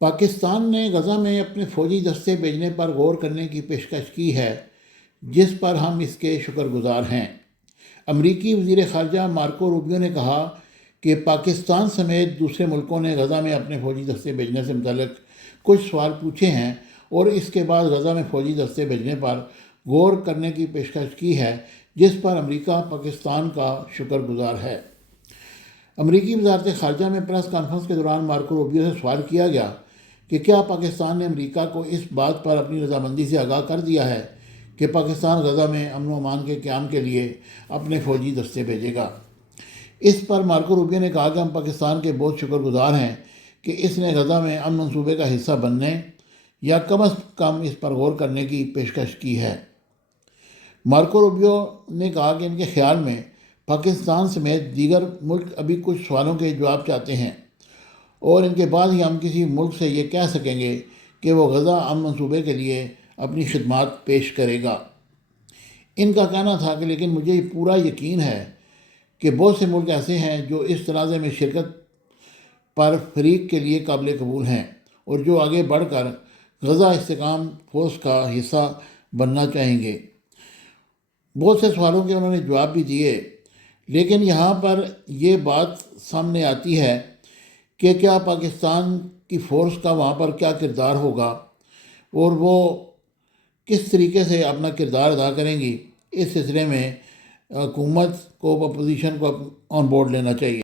پاکستان نے غزہ میں اپنے فوجی دستے بھیجنے پر غور کرنے کی پیشکش کی ہے، جس پر ہم اس کے شکر گزار ہیں۔ امریکی وزیر خارجہ مارکو روبیو نے کہا کہ پاکستان سمیت دوسرے ملکوں نے غزہ میں اپنے فوجی دستے بھیجنے سے متعلق کچھ سوال پوچھے ہیں اور اس کے بعد غزہ میں فوجی دستے بھیجنے پر غور کرنے کی پیشکش کی ہے، جس پر امریکہ پاکستان کا شکر گزار ہے۔ امریکی وزارت خارجہ میں پریس کانفرنس کے دوران مارکو روبیو سے سوال کیا گیا کہ کیا پاکستان نے امریکہ کو اس بات پر اپنی رضامندی سے آگاہ کر دیا ہے کہ پاکستان غزہ میں امن و امان کے قیام کے لیے اپنے فوجی دستے بھیجے گا۔ اس پر مارکو روبیو نے کہا کہ ہم پاکستان کے بہت شکر گزار ہیں کہ اس نے غزہ میں امن منصوبے کا حصہ بننے یا کم از کم اس پر غور کرنے کی پیشکش کی ہے۔ مارکو روبیو نے کہا کہ ان کے خیال میں پاکستان سمیت دیگر ملک ابھی کچھ سوالوں کے جواب چاہتے ہیں اور ان کے بعد ہی ہم کسی ملک سے یہ کہہ سکیں گے کہ وہ غزہ امن منصوبے کے لیے اپنی خدمات پیش کرے گا۔ ان کا کہنا تھا کہ لیکن مجھے پورا یقین ہے کہ بہت سے ملک ایسے ہیں جو اس تنازع میں شرکت پر فریق کے لیے قابل قبول ہیں اور جو آگے بڑھ کر غزہ استحکام فورس کا حصہ بننا چاہیں گے۔ بہت سے سوالوں کے انہوں نے جواب بھی دیے، لیکن یہاں پر یہ بات سامنے آتی ہے کہ کیا پاکستان کی فورس کا وہاں پر کیا کردار ہوگا اور وہ کس طریقے سے اپنا کردار ادا کریں گی۔ اس سلسلے میں حکومت کو اپوزیشن کو آن بورڈ لینا چاہیے۔